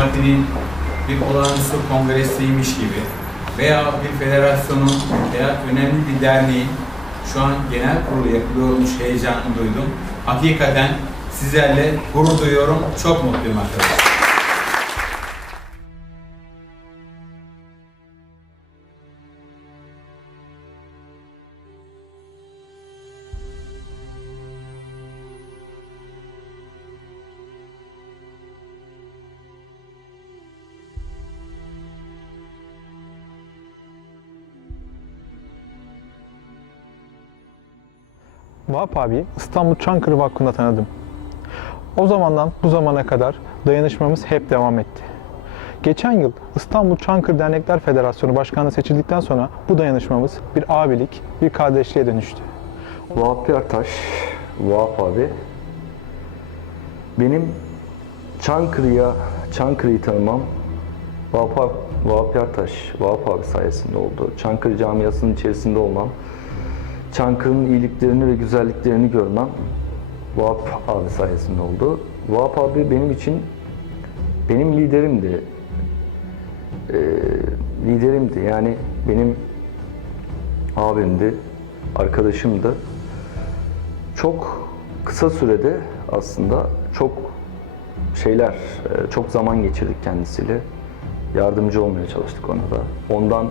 partinin bir olağanüstü kongresiymiş gibi veya bir federasyonun veya önemli bir derneğin şu an genel kurulu yapılıyormuş heyecanı duydum. Hakikaten sizlerle gurur duyuyorum. Çok mutluyum arkadaşlar. Vahap abi İstanbul Çankırı Vakfı'nda tanıdım. O zamandan bu zamana kadar dayanışmamız hep devam etti. Geçen yıl İstanbul Çankırı Dernekler Federasyonu Başkanı seçildikten sonra bu dayanışmamız bir abilik, bir kardeşliğe dönüştü. Vahap Yartaş, Vahap abi. Benim Çankırı'ya, Çankırı'yı tanımam Vahap, Vahap Yartaş, Vahap abi sayesinde oldu. Çankırı camiasının içerisinde olmam, Çankırı'nın iyiliklerini ve güzelliklerini görmem Vahap abi sayesinde oldu. Vahap abi benim için benim liderimdi. Ee, liderimdi yani benim abimdi, arkadaşımdı. Çok kısa sürede aslında çok şeyler, e, çok zaman geçirdik kendisiyle. Yardımcı olmaya çalıştık ona da. Ondan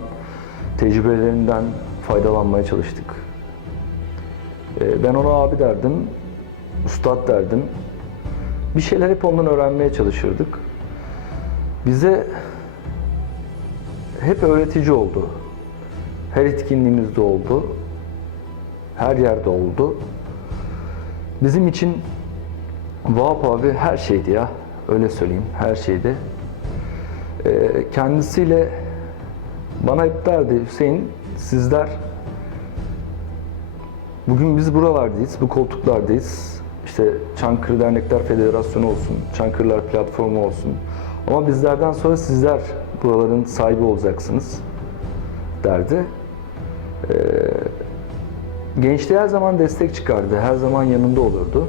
tecrübelerinden faydalanmaya çalıştık. E, Ben ona abi derdim, ustad derdim. Bir şeyler hep ondan öğrenmeye çalışırdık. Bize hep öğretici oldu. Her etkinliğimizde oldu. Her yerde oldu. Bizim için Vahap abi her şeydi ya. Öyle söyleyeyim. Her şeydi. Ee, kendisiyle bana hep derdi Hüseyin sizler bugün biz buralardayız, bu koltuklardayız. İşte Çankırı Dernekler Federasyonu olsun, Çankırılar Platformu olsun. Ama bizlerden sonra sizler buraların sahibi olacaksınız derdi. Gençliğe her zaman destek çıkardı, her zaman yanında olurdu.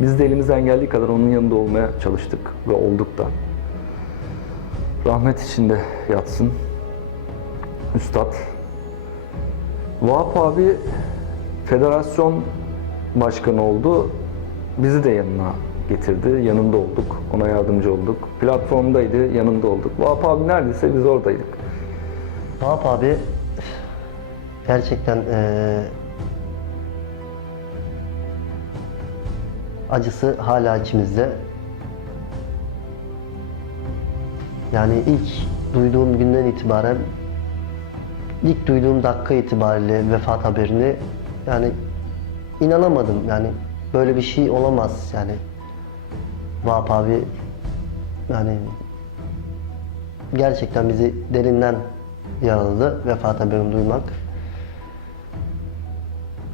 Biz de elimizden geldiği kadar onun yanında olmaya çalıştık ve olduk da. Rahmet içinde yatsın. Üstad. Vahap abi federasyon başkanı oldu. Bizi de yanına getirdi. Yanında olduk. Ona yardımcı olduk. Platformdaydı. Yanında olduk. Vahap abi neredeyse biz oradaydık. Vahap abi gerçekten eee, acısı hala içimizde. Yani ilk duyduğum günden itibaren ilk duyduğum dakika itibariyle vefat haberini yani inanamadım. Yani böyle bir şey olamaz. Yani Vahap abi yani gerçekten bizi derinden yaraladı. Vefat haberini duymak.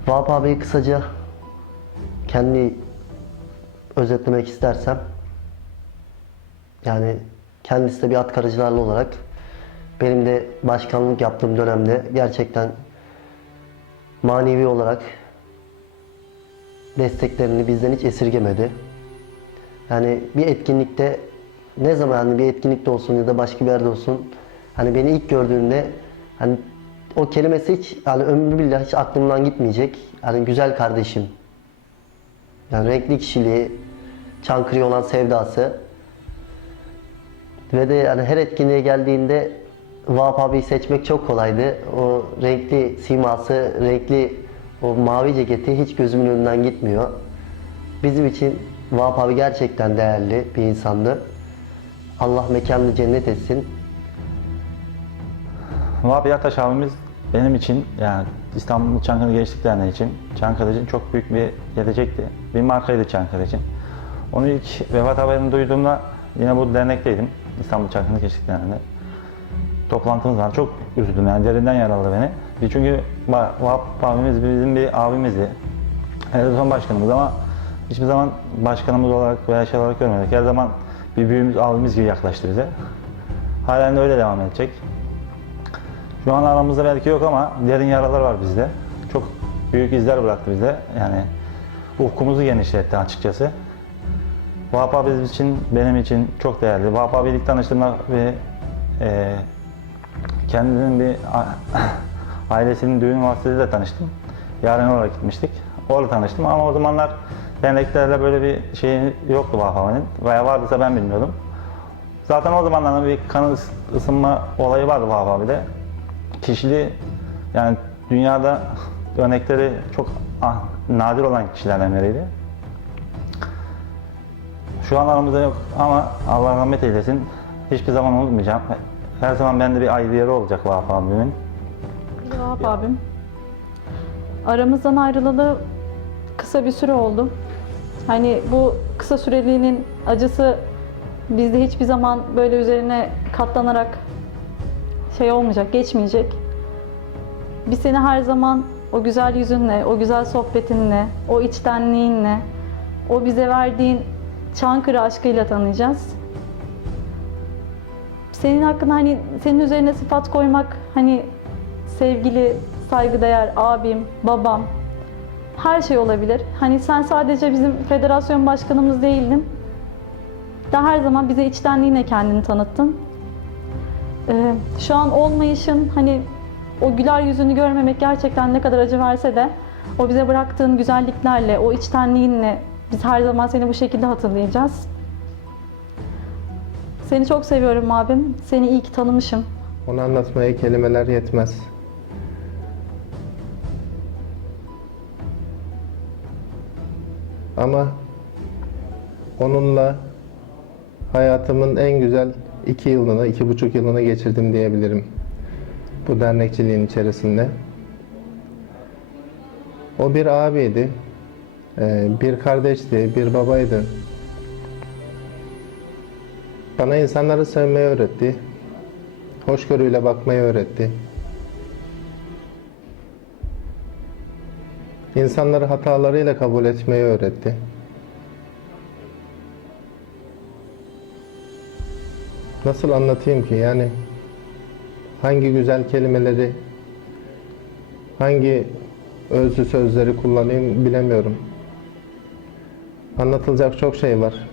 Vahap abiyi kısaca kendi özetlemek istersem yani kendisi de bir at karıcılarlı olarak benim de başkanlık yaptığım dönemde gerçekten manevi olarak desteklerini bizden hiç esirgemedi. Yani bir etkinlikte ne zaman hani bir etkinlikte olsun ya da başka bir yerde olsun hani beni ilk gördüğünde hani o kelimesi hiç yani ömrü billah hiç aklımdan gitmeyecek. Hani güzel kardeşim. Yani renkli kişiliği, Çankırı'ya olan sevdası. Ve de yani her etkinliğe geldiğinde Vahap abiyi seçmek çok kolaydı. O renkli siması, renkli o mavi ceketi hiç gözümün önünden gitmiyor. Bizim için Vahap abi gerçekten değerli bir insandı. Allah mekanını cennet etsin. Vahap Yartaş abimiz benim için yani İstanbul Çankırı Gençlik Derneği için Çankırı için çok büyük bir gelecekti. Bir markaydı Çankırı için. Onu ilk vefat haberini duyduğumda yine bu dernekteydim. İstanbul Çankırı Gençlik Derneği'nde. Toplantımız var. Çok üzüldüm yani derinden yaraladı beni. Çünkü Va- Vahap abimiz bizim bir abimizdi. Federasyon başkanımız ama hiçbir zaman başkanımız olarak veya şey olarak görmedik. Her zaman bir büyüğümüz, abimiz gibi yaklaştı bize. Halen de öyle devam edecek. Şu an aramızda belki yok ama derin yaralar var bizde. Çok büyük izler bıraktı bize. Yani ufkumuzu genişletti açıkçası. Vahap abi bizim için, benim için çok değerli. Vahap abiyle ilk tanıştığımda ve e, kendinin bir ailesinin düğün vasıtasıyla tanıştım. Yarın olarak gitmiştik. Orada tanıştım ama o zamanlar derneklerle böyle bir şey yoktu Vahap abinin. Veya vardıysa ben bilmiyordum. Zaten o zamanlarda bir kan ıs- ısınma olayı vardı Vahap abide. Kişiliği yani dünyada örnekleri çok ah- nadir olan kişilerden biriydi. Şu an aramızda yok ama Allah rahmet eylesin. Hiçbir zaman unutmayacağım. Her zaman bende bir ayrı yeri olacak Vahap abimin. Vahap abim. Aramızdan ayrılalı kısa bir süre oldu. Hani bu kısa süreliğinin acısı bizde hiçbir zaman böyle üzerine katlanarak şey olmayacak, geçmeyecek. Biz seni her zaman o güzel yüzünle, o güzel sohbetinle, o içtenliğinle, o bize verdiğin Çankırı aşkıyla tanıyacağız. Senin hakkında hani senin üzerine sıfat koymak hani sevgili, saygıdeğer abim, babam her şey olabilir. Hani sen sadece bizim federasyon başkanımız değildin. Daha her zaman bize içtenliğine kendini tanıttın. Ee, şu an olmayışın hani o güler yüzünü görmemek gerçekten ne kadar acı verse de o bize bıraktığın güzelliklerle, o içtenliğinle biz her zaman seni bu şekilde hatırlayacağız. Seni çok seviyorum abim. Seni iyi ki tanımışım. Onu anlatmaya kelimeler yetmez. Ama onunla hayatımın en güzel iki yılını, iki buçuk yılını geçirdim diyebilirim. Bu dernekçiliğin içerisinde. O bir abiydi, eee, bir kardeşti, bir babaydı. Bana insanları sevmeyi öğretti. Hoşgörüyle bakmayı öğretti. İnsanları hatalarıyla kabul etmeyi öğretti. Nasıl anlatayım ki yani hangi güzel kelimeleri hangi özlü sözleri kullanayım bilemiyorum. Anlatılacak çok şey var.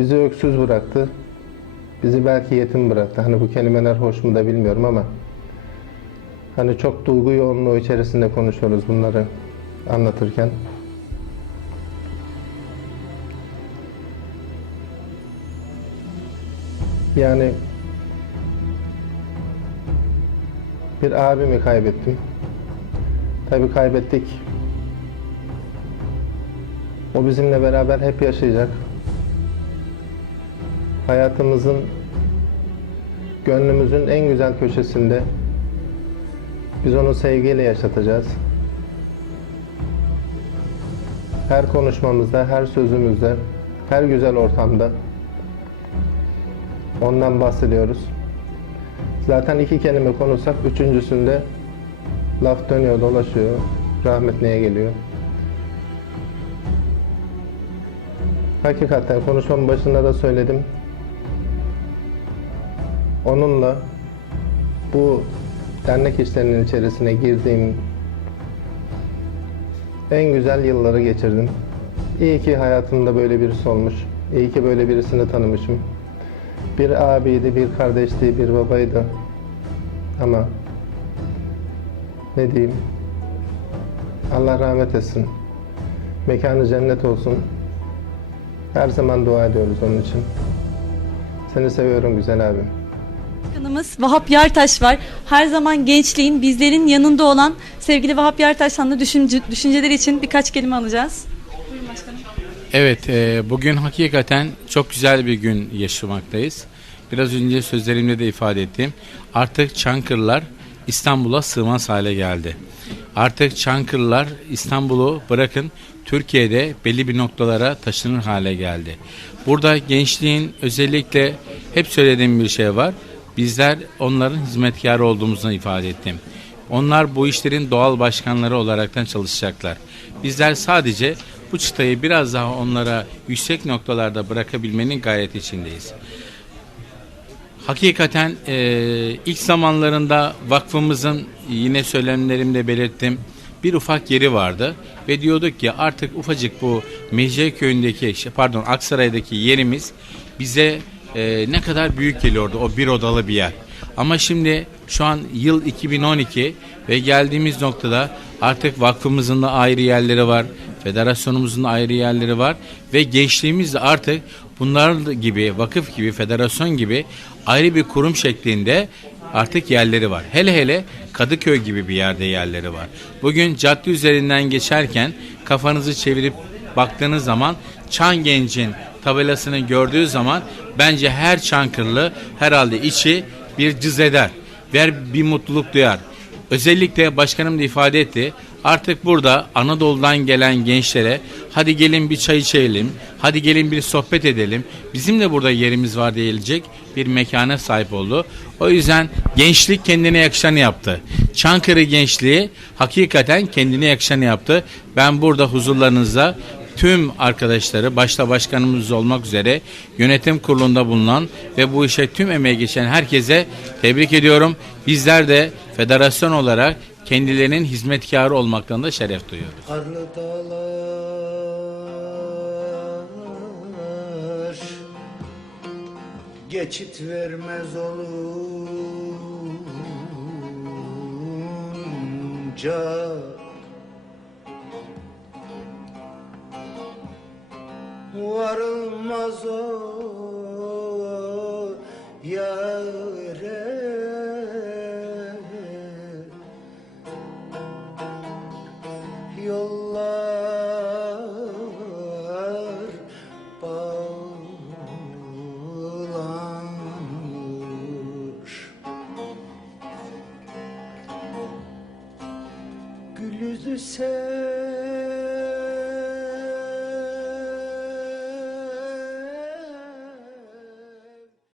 Bizi öksüz bıraktı. Bizi belki yetim bıraktı. Hani bu kelimeler hoş mu da bilmiyorum ama hani çok duygu yoğunluğu içerisinde konuşuyoruz bunları anlatırken. Yani bir abimi kaybettim. Tabii kaybettik. O bizimle beraber hep yaşayacak hayatımızın gönlümüzün en güzel köşesinde biz onu sevgiyle yaşatacağız. Her konuşmamızda, her sözümüzde, her güzel ortamda ondan bahsediyoruz. Zaten iki kelime konuşsak üçüncüsünde laf dönüyor, dolaşıyor. Rahmet neye geliyor? Hakikaten konuşmamın başında da söyledim. Onunla bu dernek işlerinin içerisine girdiğim en güzel yılları geçirdim. İyi ki hayatımda böyle birisi olmuş. İyi ki böyle birisini tanımışım. Bir abiydi, bir kardeşti, bir babaydı. Ama ne diyeyim? Allah rahmet etsin. Mekanı cennet olsun. Her zaman dua ediyoruz onun için. Seni seviyorum güzel abim. Başkanımız Vahap Yartaş var. Her zaman gençliğin, bizlerin yanında olan sevgili Vahap Yartaş'tan da düşünce, düşünceleri için birkaç kelime alacağız. Evet, e, bugün hakikaten çok güzel bir gün yaşamaktayız. Biraz önce sözlerimde de ifade ettim. Artık Çankırılar İstanbul'a sığmaz hale geldi. Artık Çankırılar İstanbul'u bırakın Türkiye'de belli bir noktalara taşınır hale geldi. Burada gençliğin özellikle hep söylediğim bir şey var. Bizler onların hizmetkarı olduğumuzunu ifade ettim. Onlar bu işlerin doğal başkanları olaraktan çalışacaklar. Bizler sadece bu çıtayı biraz daha onlara yüksek noktalarda bırakabilmenin gayret içindeyiz. Hakikaten e, ilk zamanlarında vakfımızın yine söylemlerimde belirttim. bir ufak yeri vardı ve diyorduk ki artık ufacık bu Mecidiyeköy'ündeki şey, pardon Aksaray'daki yerimiz bize e, ne kadar büyük geliyordu o bir odalı bir yer. Ama şimdi şu an yıl 2012 ve geldiğimiz noktada artık vakfımızın da ayrı yerleri var, federasyonumuzun da ayrı yerleri var ve gençliğimiz de artık bunlar gibi, vakıf gibi, federasyon gibi ayrı bir kurum şeklinde artık yerleri var. Hele hele Kadıköy gibi bir yerde yerleri var. Bugün cadde üzerinden geçerken kafanızı çevirip baktığınız zaman Çan Genç'in tabelasını gördüğü zaman bence her Çankırlı herhalde içi bir cız eder. Ver bir mutluluk duyar. Özellikle başkanım da ifade etti. Artık burada Anadolu'dan gelen gençlere hadi gelin bir çay içelim, hadi gelin bir sohbet edelim. Bizim de burada yerimiz var diyebilecek bir mekana sahip oldu. O yüzden gençlik kendine yakışanı yaptı. Çankırı gençliği hakikaten kendine yakışanı yaptı. Ben burada huzurlarınızda tüm arkadaşları başta başkanımız olmak üzere yönetim kurulunda bulunan ve bu işe tüm emeği geçen herkese tebrik ediyorum. Bizler de federasyon olarak kendilerinin hizmetkarı olmaktan da şeref duyuyoruz. Karlı dağlar Geçit vermez olunca Varılmaz o yare yollar bağlanmış. Gül yüzü sev